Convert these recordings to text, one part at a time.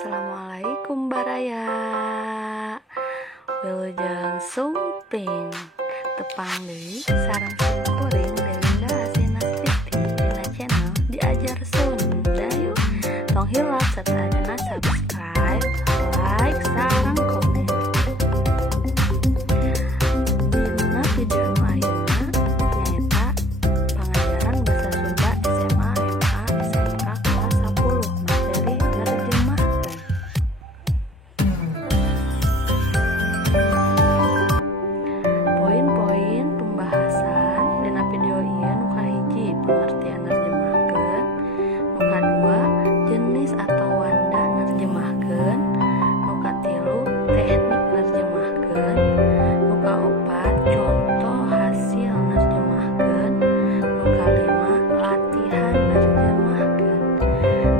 Assalamualaikum Baraya. Wilujeng sumping tepang deui sareng simkuring Delinda Asinastiti dina channel Diajar Sunda yuk. Tong hilap serta dina subscribe, like, sareng komen. Dina video nu ayeuna nyaeta pangajaran basa Sunda SMA, MA, SMK kelas 10 materi nerjemahkeun. Poin-poin pembahasan dina video ieu nu kahiji pengertian nerjemahkeun, nu kadua jenis atau wanda nerjemahkeun, nu katilu teknik nerjemahkeun, nu kaopat contoh hasil nerjemahkeun, nu kalima latihan nerjemahkeun.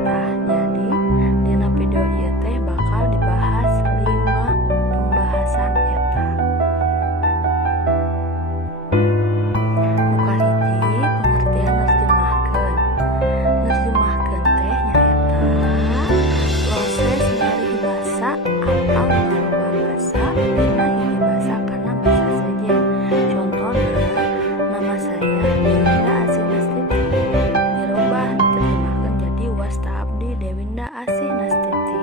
Tah jadi dina video ieu teh bakal dibahas 5 pembahasan eta. Nu kahiji pengertian nerjemahkeun. Nerjemahkeun teh nyaeta proses nyarih basa atau ngarubah basa dina hiji basa kana basa sejen. Contohna nama saya Dewinda Asinastiti dirubah diterjemahkeun jadi Wasta Abdi Dewinda Asinastiti.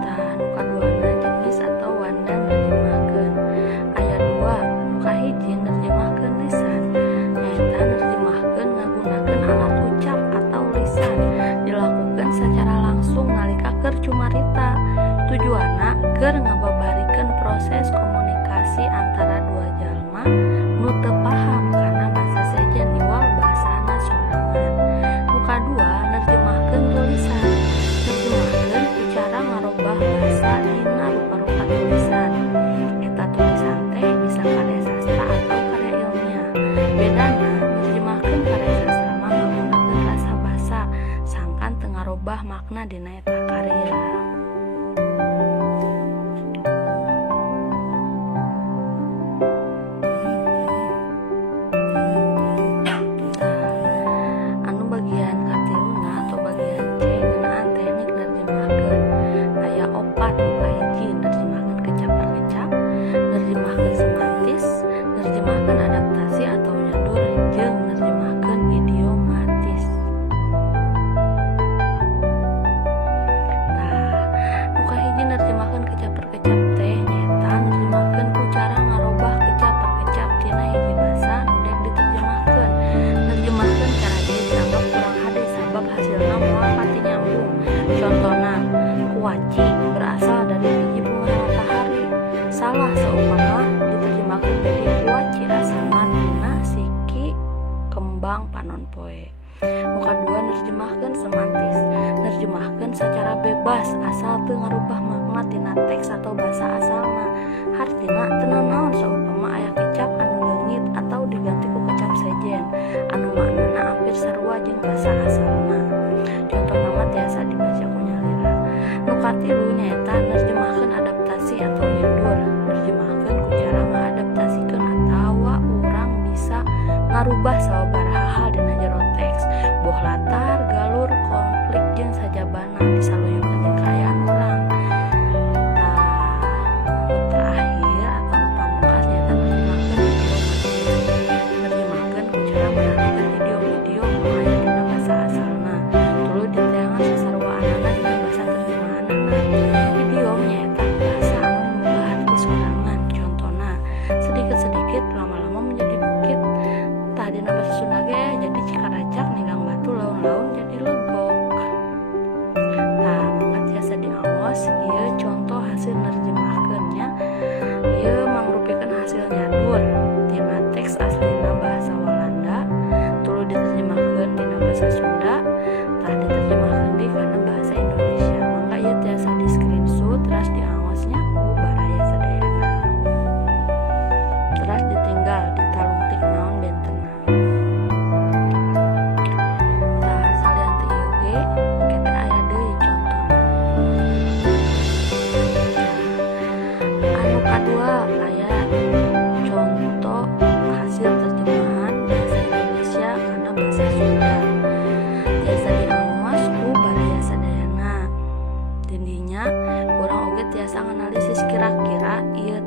Tah nu kaduana jenis atau wanda nerjemahkeun. Aya 2, nu kahiji nerjemahkeun lisan. Nyaeta nerjemahkeun ngagunakeun alat ucap atau lisan. Dilakukeun secara langsung nalika keur cumarita. Tujuanna keur ngababarikeun proses komunikasi antara dua jalma nu teu paham kana basa sejen iwal bahasana sorangan. Nu kadua nerjemahkeun tulisan. Nerjemahkeun ku cara ngarobah basa dina rupa-rupa tulisan. Eta tulisan teh bisa karya sastra atau karya ilmiah. Bedana nerjemahkeun karya sastra mah nggunakeun rasa basa, sangkan teu ngarobah makna dina eta karya. Anu bagian katiluna atau bagian C ngeunaan teknik nerjemahkeun. Aya 4 nu kahiji nerjemahkeun kecap per kecap, nerjemahkeun semantis, nerjemahkeun adaptasi atau nyadur, jeung nerjemahkeun idiomatis. Tah, nu kahiji nerjemahkeun kecap per kecap teh nyaeta nerjemahkeun ku cara ngarobah kecap per kecap tina hiji basa nu dek diterjemahkeun. Nerjemahkeun cara ieu dianggap kurang hade sabab hasilna moal pati nyambung. Contona, kuaci berasal dari biji bunga matahari. Salah seumpama diterjemahkeun jadi kuaci asalna tina siki kembang panon poe. Nu kadua nerjemahkeun semantis. Nerjemahkeun secara bebas asal teu ngarubah makna tina teks atau basa asalna. Hartina teu naon seumpama aya kecap anu leungit atau diganti ku kecap sejen anu maknana hampir sarua jeung basa asalna. Contohna mah tiasa dibaca ku nyalira. Nu katilu nyaeta nerjemahkeun adaptasi atau nyadur. Nerjemahkeun ku cara ngaadaptasikeun atawa urang bisa ngarubah sababaraha hal dina jero teks. Boh latar, galur, konflik jeung sajabana disaluyupkeun jeung kaayaan urang. Terakhir atau nu pamungkas nyaeta nerjemahkeun idiomatis. Nerjemahkeun ku cara merhatikan idiom-idiom nu aya dina basa asalna. Tuluy diteangan sasaruwaanana dina basa terjemahanana. Idiom nyaeta basa anu munggahan ku sorangan. Contona, sedikit-sedikit lama-lama menjadi bukit. Tah dina basa analisis kira-kira ieu